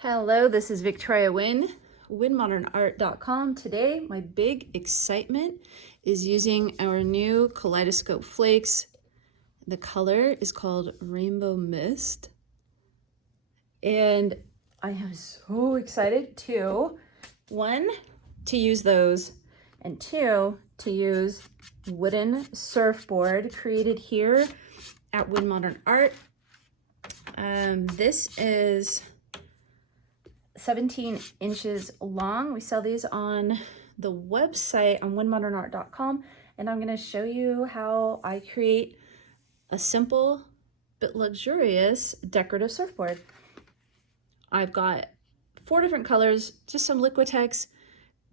Hello, this is Victoria Wynn, WynnModernArt.com. Today, my big excitement is using our new Kaleidoscope Flakes. The color is called Rainbow Mist. And I am so excited to, one, to use those, and two, to use wooden surfboard created here at Wynn Modern Art. This is 17 inches long. We sell these on the website on WynnModernArt.com, and I'm going to show you how I create a simple but luxurious decorative surfboard. I've got 4 different colors, just some Liquitex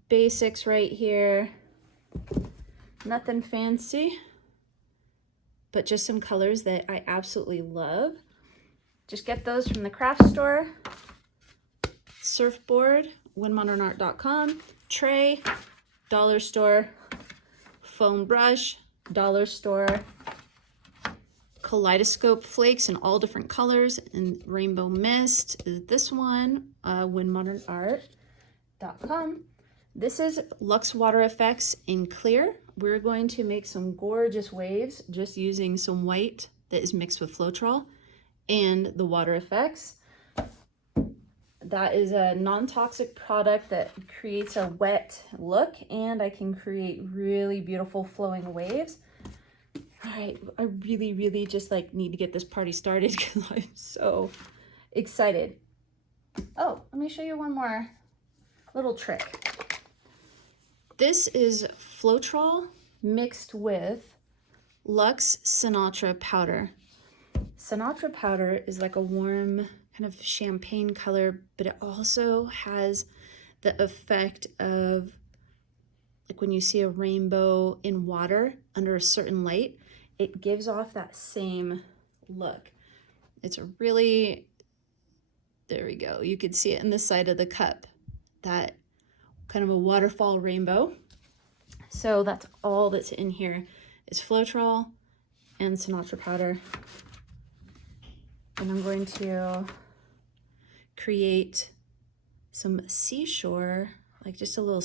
basics right here. Nothing fancy, but just some colors that I absolutely love. Just get those from the craft store. Surfboard, WynnModernArt.com, tray, dollar store, foam brush, dollar store, Kaleidoscope Flakes in all different colors, and Rainbow Mist is this one, WynnModernArt.com. This is LUXE WaterFX in clear. We're going to make some gorgeous waves just using some white that is mixed with Floetrol and the water effects. That is a non-toxic product that creates a wet look, and I can create really beautiful flowing waves. All right, I really just need to get this party started because I'm so excited. Oh, let me show you one more little trick. This is Floetrol mixed with LUXE Sinatra powder. Sinatra powder is like a warm kind of champagne color, but it also has the effect of like when you see a rainbow in water under a certain light, it gives off that same look. It's a really, there we go. You could see it in the side of the cup, that kind of a waterfall rainbow. So that's all that's in here is Floetrol and Sinatra powder. And I'm going to create some seashore, like just a little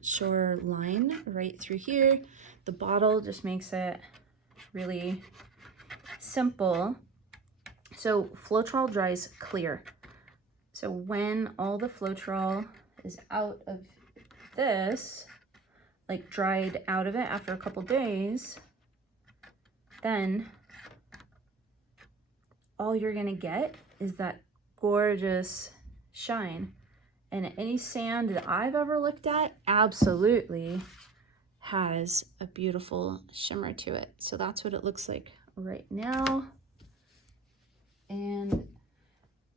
shore line right through here. The bottle just makes it really simple. So Floetrol dries clear. So when all the Floetrol is out of this, like dried out of it after a couple days, then all you're gonna get is that gorgeous shine. And any sand that I've ever looked at absolutely has a beautiful shimmer to it. So that's what it looks like right now. And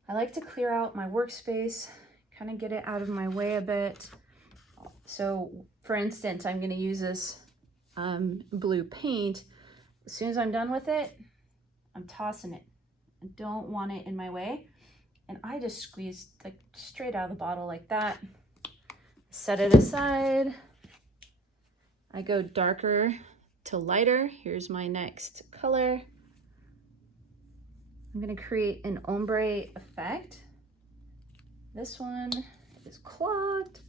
I like to clear out my workspace, kind of get it out of my way a bit. So for instance, I'm gonna use this blue paint. As soon as I'm done with it, I'm tossing it. I don't want it in my way. And I just squeeze like straight out of the bottle like that. Set it aside. I go darker to lighter. Here's my next color. I'm gonna create an ombre effect. This one is clogged.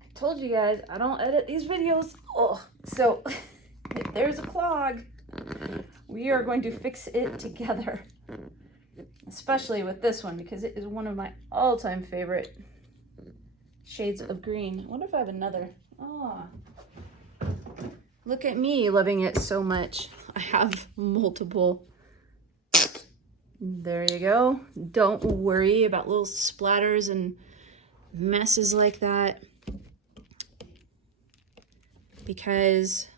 I told you guys, I don't edit these videos. Oh, so if there's a clog, we are going to fix it together, especially with this one because it is one of my all-time favorite shades of green. I wonder if I have another. Oh, look at me loving it so much. I have multiple. There you go. Don't worry about little splatters and messes like that because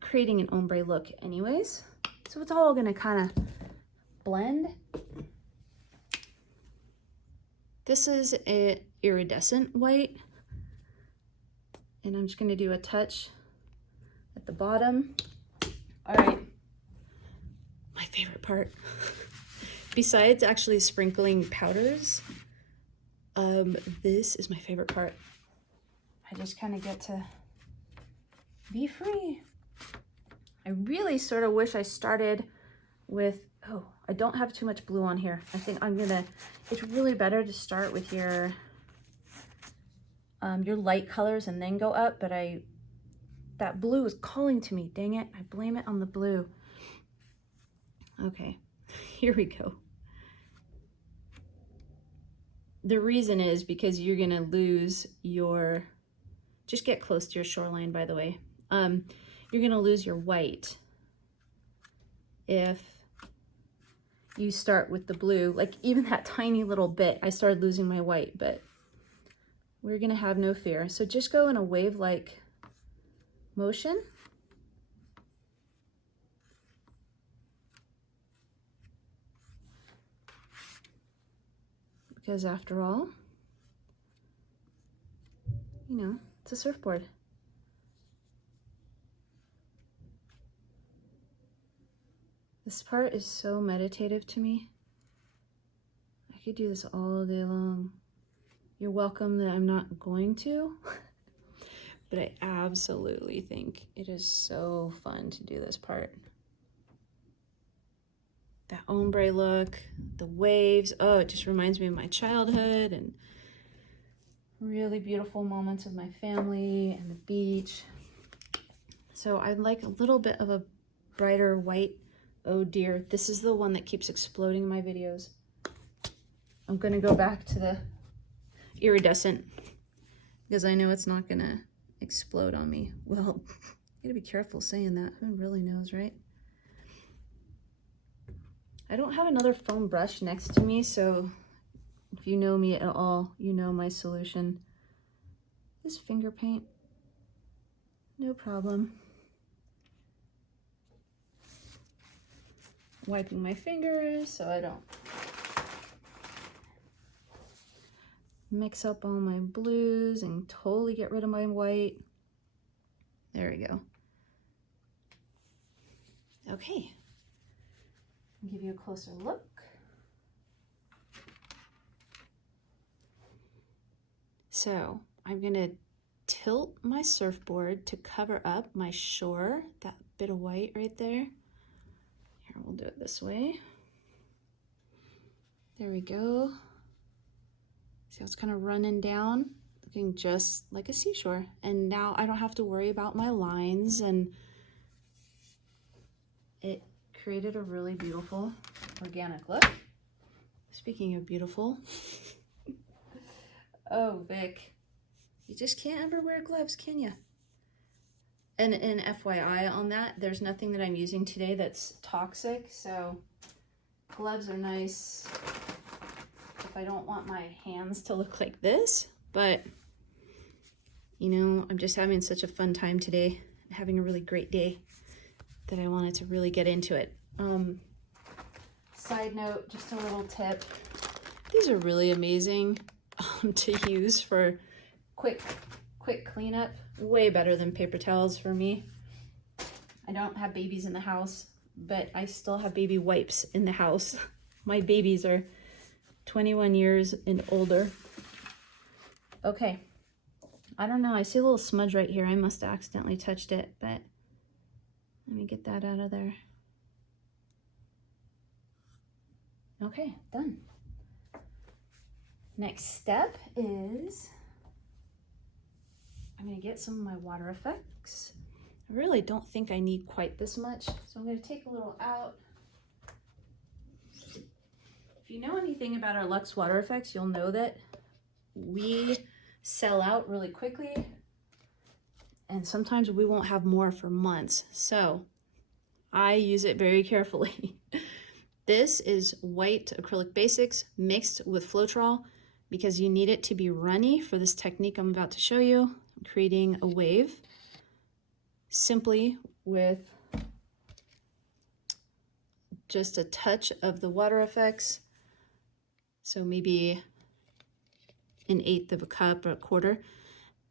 creating an ombre look anyways. So it's all gonna kind of blend. This is an iridescent white, and I'm just gonna do a touch at the bottom. All right, my favorite part. Besides actually sprinkling powders, this is my favorite part. I just kind of get to be free. I really sort of wish I started with, oh, I don't have too much blue on here. I think I'm gonna, it's really better to start with your light colors and then go up, but that blue is calling to me, dang it. I blame it on the blue. Okay, here we go. The reason is because you're gonna lose your, just get close to your shoreline, by the way. You're gonna lose your white if you start with the blue. Like even that tiny little bit, I started losing my white, but we're gonna have no fear. So just go in a wave-like motion. Because after all, you know, it's a surfboard. This part is so meditative to me. I could do this all day long. You're welcome that I'm not going to, but I absolutely think it is so fun to do this part. That ombre look, the waves, oh, it just reminds me of my childhood and really beautiful moments of my family and the beach. So I'd like a little bit of a brighter white. Oh dear, this is the one that keeps exploding in my videos. I'm gonna go back to the iridescent because I know it's not gonna explode on me. Well, you gotta be careful saying that. Who really knows, right? I don't have another foam brush next to me, so if you know me at all, you know my solution is finger paint. No problem. Wiping my fingers so I don't mix up all my blues and totally get rid of my white. There we go. Okay. I'll give you a closer look. So I'm gonna tilt my surfboard to cover up my shore, that bit of white right there. Here, we'll do it this way. There we go. See how it's kind of running down, looking just like a seashore. And now I don't have to worry about my lines, and it created a really beautiful organic look. Speaking of beautiful, oh, Vic, you just can't ever wear gloves, can you? And FYI on that, there's nothing that I'm using today that's toxic, so gloves are nice if I don't want my hands to look like this. But, you know, I'm just having such a fun time today, having a really great day, that I wanted to really get into it. Side note, just a little tip. These are really amazing to use for quick cleanup. Way better than paper towels for me. I don't have babies in the house, but I still have baby wipes in the house. My babies are 21 years and older. Okay, I don't know, I see a little smudge right here. I must have accidentally touched it, but let me get that out of there. Okay, done. Next step is I'm gonna get some of my water effects. I really don't think I need quite this much, so I'm gonna take a little out. If you know anything about our LUXE WaterFX, you'll know that we sell out really quickly, and sometimes we won't have more for months. So I use it very carefully. This is white acrylic basics mixed with Floetrol because you need it to be runny for this technique I'm about to show you. I'm creating a wave simply with just a touch of the water effects. So maybe 1/8 of a cup or a quarter,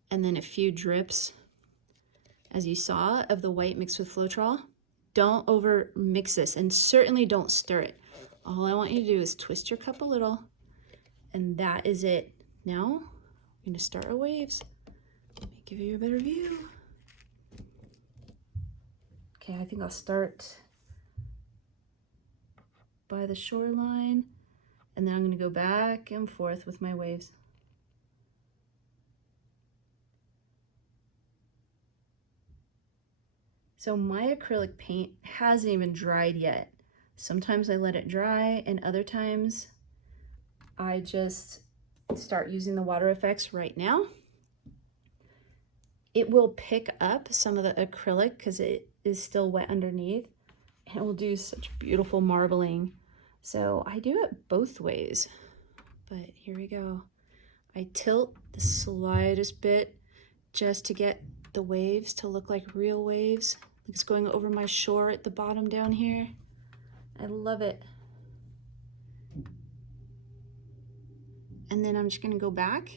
and then a few drips, as you saw, of the white mixed with Floetrol. Don't over mix this, and certainly don't stir it. All I want you to do is twist your cup a little, and that is it. Now, I'm gonna start our waves. Let me give you a better view. Okay, I think I'll start by the shoreline, and then I'm going to go back and forth with my waves. So my acrylic paint hasn't even dried yet. Sometimes I let it dry, and other times I just start using the WaterFX right now. It will pick up some of the acrylic because it is still wet underneath, and it will do such beautiful marbling. So I do it both ways, but here we go. I tilt the slightest bit just to get the waves to look like real waves. It's going over my shore at the bottom down here. I love it. And then I'm just gonna go back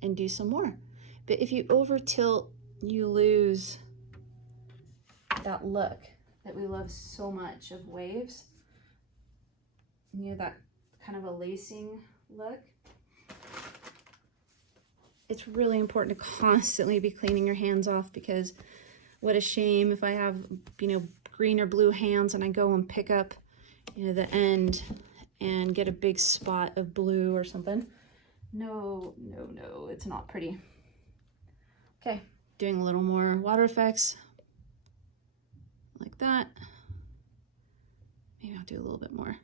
and do some more. But if you over tilt, you lose that look that we love so much of waves. You know, that kind of a lacing look. It's really important to constantly be cleaning your hands off, because what a shame if I have, you know, green or blue hands and I go and pick up, you know, the end and get a big spot of blue or something. No, no, no, it's not pretty. Okay, doing a little more WaterFX, like that. Maybe I'll do a little bit more.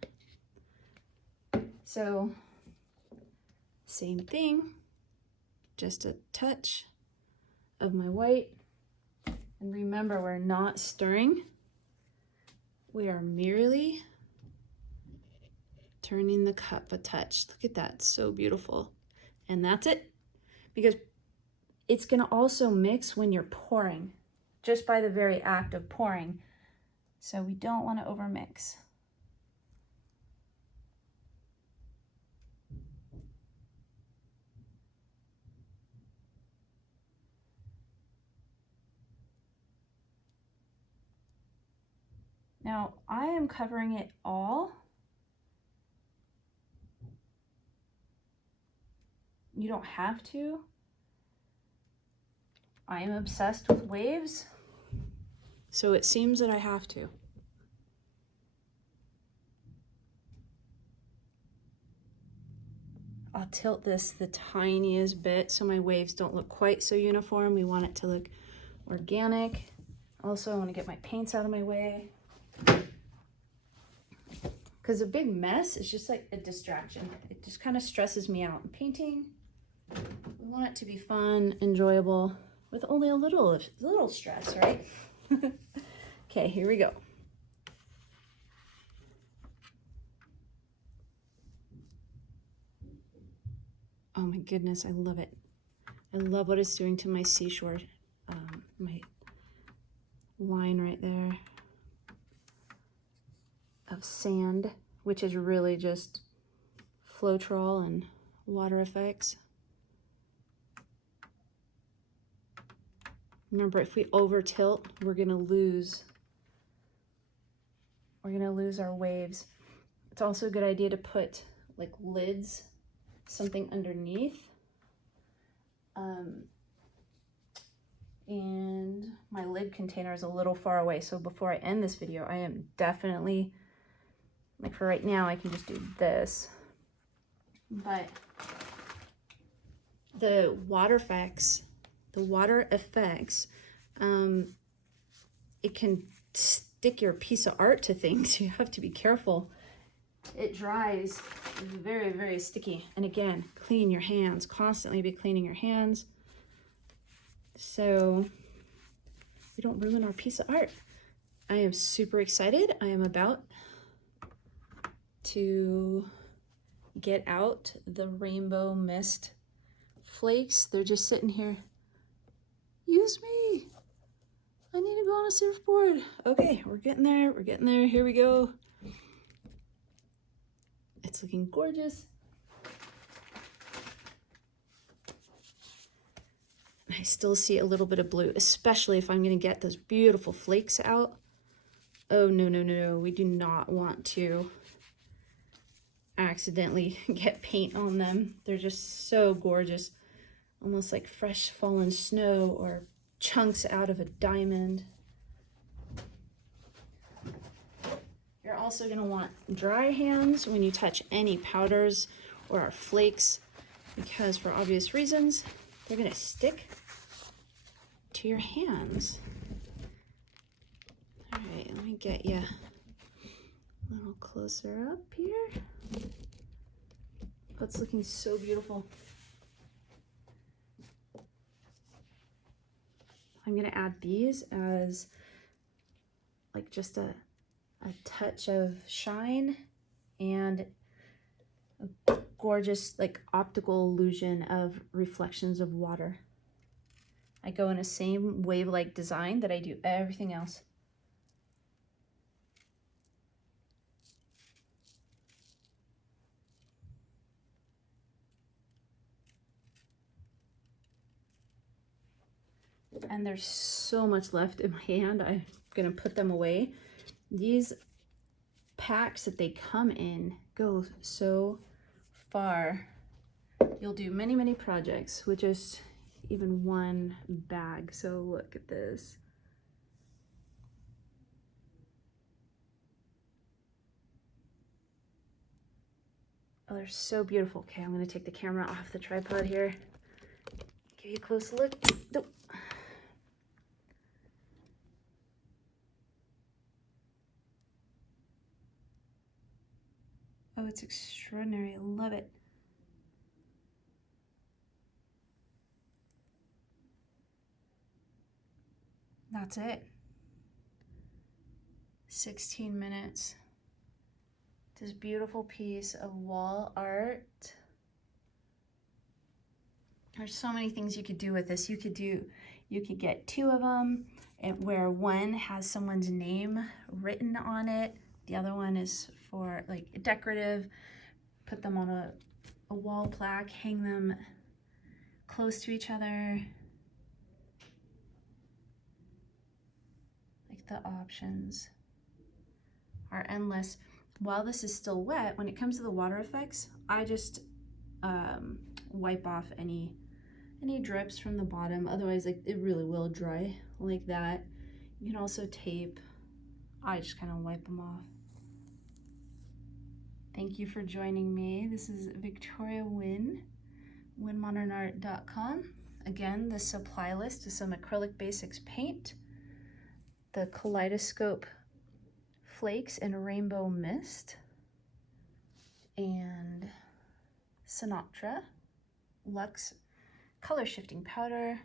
So, same thing, just a touch of my white. And remember, we're not stirring. We are merely turning the cup a touch. Look at that, so beautiful. And that's it, because it's gonna also mix when you're pouring, just by the very act of pouring. So we don't wanna overmix. Now, I am covering it all. You don't have to. I am obsessed with waves, so it seems that I have to. I'll tilt this the tiniest bit so my waves don't look quite so uniform. We want it to look organic. Also, I want to get my paints out of my way, because a big mess is just like a distraction. It just kind of stresses me out. And painting, we want it to be fun, enjoyable, with only a little stress, right? Okay, here we go. Oh my goodness, I love it. I love what it's doing to my seashore, my line right there of sand, which is really just Floetrol and WaterFX. Remember, if we over tilt, we're gonna lose our waves. It's also a good idea to put like lids, something underneath. And my lid container is a little far away, so before I end this video, I am definitely, like for right now, I can just do this. But the WaterFX, it can stick your piece of art to things. You have to be careful. It dries very, very sticky. And again, clean your hands, constantly be cleaning your hands, so we don't ruin our piece of art. I am super excited. I am about to get out the rainbow mist flakes. They're just sitting here. Use me. I need to go on a surfboard. Okay, we're getting there. We're getting there. Here we go. It's looking gorgeous. I still see a little bit of blue, especially if I'm going to get those beautiful flakes out. Oh, no, no, no, no. We do not want to accidentally get paint on them. They're just so gorgeous. Almost like fresh fallen snow or chunks out of a diamond. You're also going to want dry hands when you touch any powders or our flakes, because for obvious reasons, they're going to stick to your hands. All right, let me get you a little closer up here. Oh, it's looking so beautiful. I'm going to add these as like just a touch of shine and a gorgeous like optical illusion of reflections of water. I go in a same wave-like design that I do everything else. And there's so much left in my hand. I'm gonna put them away. These packs that they come in go so far. You'll do many, many projects with just even one bag. So look at this. Oh, they're so beautiful. Okay, I'm gonna take the camera off the tripod here. Give you a close look. Nope. Oh, it's extraordinary. I love it. That's it. 16 minutes. This beautiful piece of wall art. There's so many things you could do with this. You could get 2 of them, and where one has someone's name written on it. The other one is for like decorative. Put them on a wall plaque, hang them close to each other. Like the options are endless. While this is still wet, when it comes to the water effects, I just wipe off any drips from the bottom. Otherwise, like it really will dry like that. You can also tape. I just kind of wipe them off. Thank you for joining me. This is Victoria Wynn, wynnmodernart.com. Again, the supply list is some acrylic basics paint, the Kaleidoscope Flakes and Rainbow Mist, and Sinatra, LUXE color shifting powder,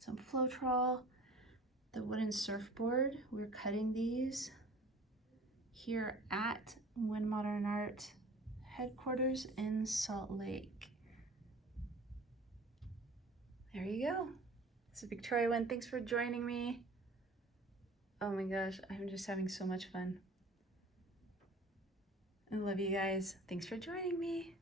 some Floetrol, the wooden surfboard. We're cutting these here at Wynn Modern Art headquarters in Salt Lake. There you go. This is Victoria Wynn. Thanks for joining me. Oh my gosh, I'm just having so much fun. I love you guys. Thanks for joining me.